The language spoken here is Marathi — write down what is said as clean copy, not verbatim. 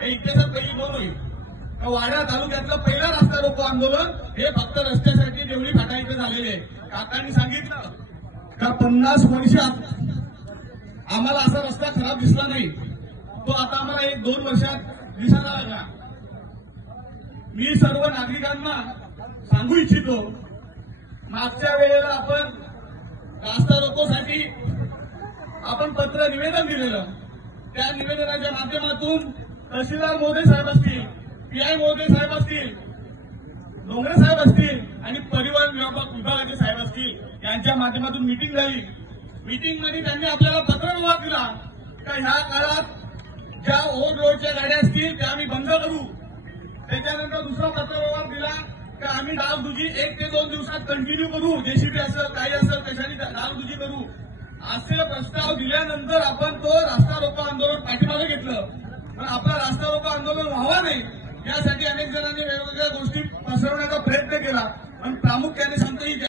हे इतिहासात पहिली नोंद होईल. वाड्या तालुक्यातलं पहिलं रस्ता रोको आंदोलन हे फक्त रस्त्यासाठी देवळी फाटा इथे झालेले आहे. काकांनी सांगितलं का 50 वर्षात आम्हाला असा रस्ता खराब दिसला नाही, तो आता आम्हाला 1-2 वर्षात दिसायला लागला. मी सर्व नागरिकांना सांगू इच्छितो, मागच्या वेळेला आपण रास्ता रोकोसाठी आपण पत्र निवेदन दिलेलं. त्या निवेदनाच्या माध्यमातून तहसीलदार महोदय साहेब असतील, पीआय महोदय साहेब असतील, डोंगरे साहेब असतील आणि परिवहन विभागाचे साहेब असतील यांच्या माध्यमातून मीटिंग झाली. मीटिंगमध्ये त्यांनी आपल्याला पत्रव्यवहार दिला का ह्या काळात ज्या ओव्हर रोडच्या गाड्या असतील त्या आम्ही बंद करू. त्याच्यानंतर दुसरा पत्रव्यवहार दिला की आम्ही डागडुजी 1 ते 2 दिवसात कंटिन्यू करू, जेसीबी असेल काही असेल कशाने डागडुजी करू. असे प्रस्ताव दिल्यानंतर आपण तो रास्ता रोको आंदोलन पाठीमागे घेतलं. पण आपला रास्ता रोको आंदोलन व्हावा नाही यासाठी अनेक जणांनी वेगवेगळ्या गोष्टी पसरवण्याचा प्रयत्न केला. पण प्रामुख्याने सांगतो